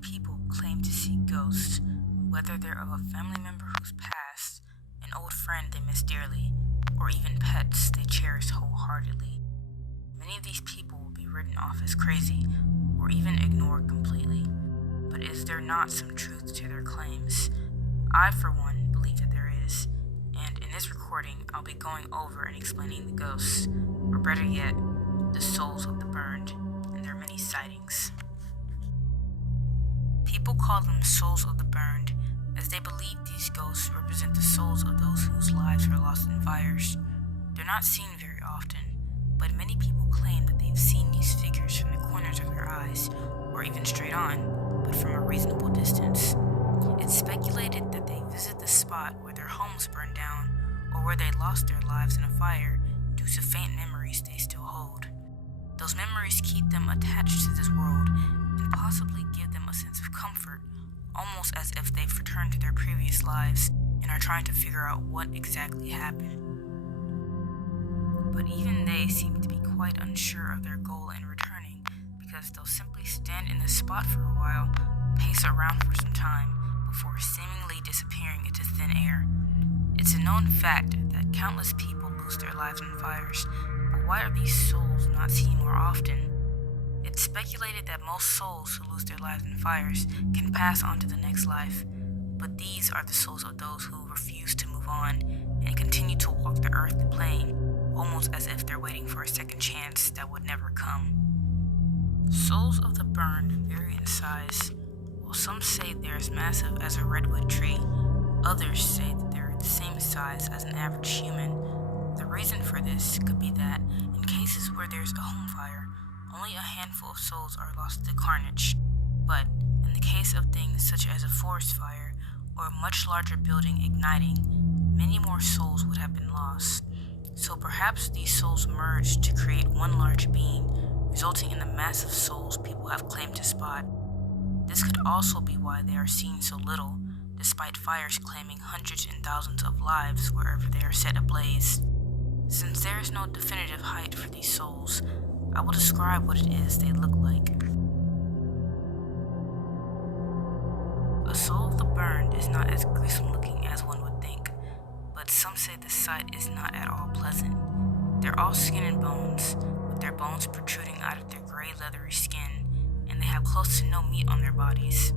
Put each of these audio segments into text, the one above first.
people claim to see ghosts, whether they're of a family member who's passed, an old friend they miss dearly, or even pets they cherish wholeheartedly. Many of these people will be written off as crazy, or even ignored completely. But is there not some truth to their claims? I, for one, believe that there is, and in this recording, I'll be going over and explaining the ghosts, or better yet, the souls of the burned, and their many sightings. People call them souls of the burned, as they believe these ghosts represent the souls of those whose lives were lost in fires. They're not seen very often, but many people claim that they've seen these figures from the corners of their eyes, or even straight on, but from a reasonable distance. It's speculated that they visit the spot where their homes burned down, or where they lost their lives in a fire due to faint memories they still hold. Those memories keep them attached to this world and possibly give them a sense of comfort, almost as if they've returned to their previous lives and are trying to figure out what exactly happened. But even they seem to be quite unsure of their goal in returning, because they'll simply stand in the spot for a while, pace around for some time, before seemingly disappearing into thin air. It's a known fact that countless people lose their lives in fires, but why are these souls not seen more often? It's speculated that most souls who lose their lives in fires can pass on to the next life, but these are the souls of those who refuse to move on and continue to walk the earthly plane, almost as if they're waiting for a second chance that would never come. Souls of the burned vary in size. While some say they're as massive as a redwood tree, others say that they're the same size as an average human. The reason for this could be that in cases where there's a home fire, only a handful of souls are lost to carnage. But in the case of things such as a forest fire or a much larger building igniting, many more souls would have been lost. So perhaps these souls merged to create one large being, resulting in the massive souls people have claimed to spot. This could also be why they are seen so little, despite fires claiming hundreds and thousands of lives wherever they are set ablaze. Since there is no definitive height for these souls, I will describe what it is they look like. A soul of the burned is not as gruesome looking as one would think, but some say the sight is not at all pleasant. They're all skin and bones, with their bones protruding out of their gray leathery skin, and they have close to no meat on their bodies.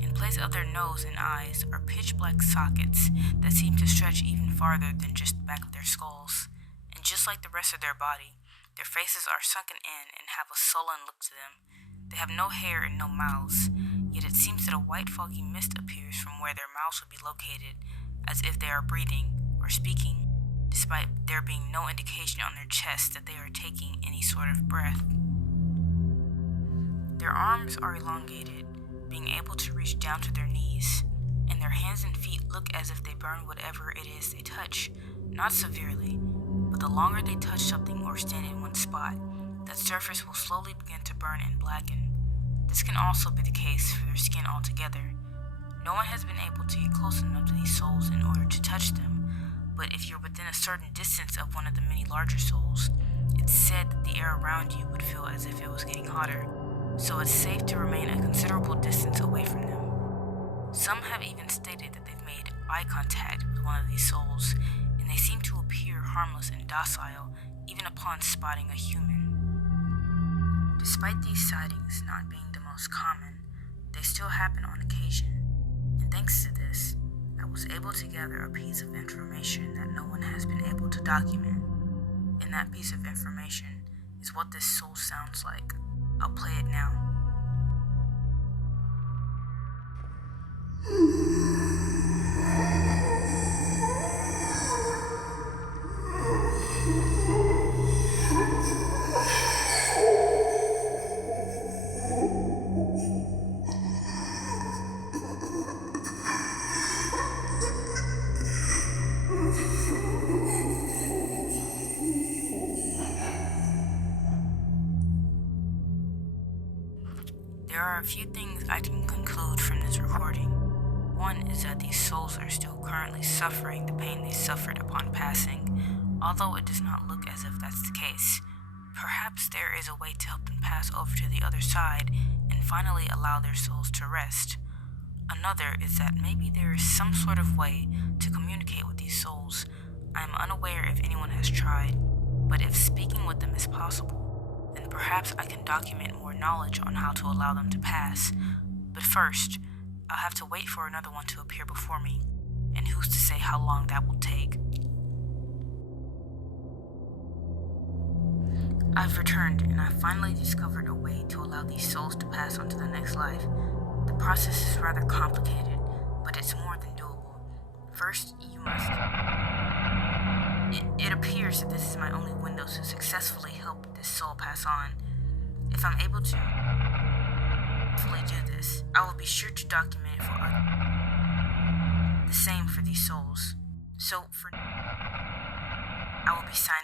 In place of their nose and eyes are pitch black sockets that seem to stretch even farther than just the back of their skulls. And just like the rest of their body, their faces are sunken in and have a sullen look to them. They have no hair and no mouths, yet it seems that a white foggy mist appears from where their mouths would be located, as if they are breathing or speaking, despite there being no indication on their chests that they are taking any sort of breath. Their arms are elongated, being able to reach down to their knees, and their hands and feet look as if they burn whatever it is they touch, not severely, but the longer they touch something or stand in one spot, that surface will slowly begin to burn and blacken. This can also be the case for their skin altogether. No one has been able to get close enough to these souls in order to touch them, but if you're within a certain distance of one of the many larger souls, it's said that the air around you would feel as if it was getting hotter, so it's safe to remain a considerable distance away from them. Some have even stated that they've made eye contact with one of these souls, and they seem to appear harmless and docile even upon spotting a human. Despite these sightings not being the most common, they still happen on occasion, and thanks to this, I was able to gather a piece of information that no one has been able to document, and that piece of information is what this soul sounds like. I'll play it now. There are a few things I can conclude from this recording. One is that these souls are still currently suffering the pain they suffered upon passing, although it does not look as if that's the case. Perhaps there is a way to help them pass over to the other side and and finally allow their souls to rest. Another is that maybe there is some sort of way to communicate with these souls. I am unaware if anyone has tried, but if speaking with them is possible, then perhaps I can document more knowledge on how to allow them to pass. But first, I'll have to wait for another one to appear before me, and who's to say how long that will take. I've returned, and I finally discovered a way to allow these souls to pass on to the next life. The process is rather complicated, but it's more than doable. First, you must... It appears that this is my only window to successfully help this soul pass on. If I'm able to fully do this, I will be sure to document it for others. The same for these souls. So, for now, I will be signing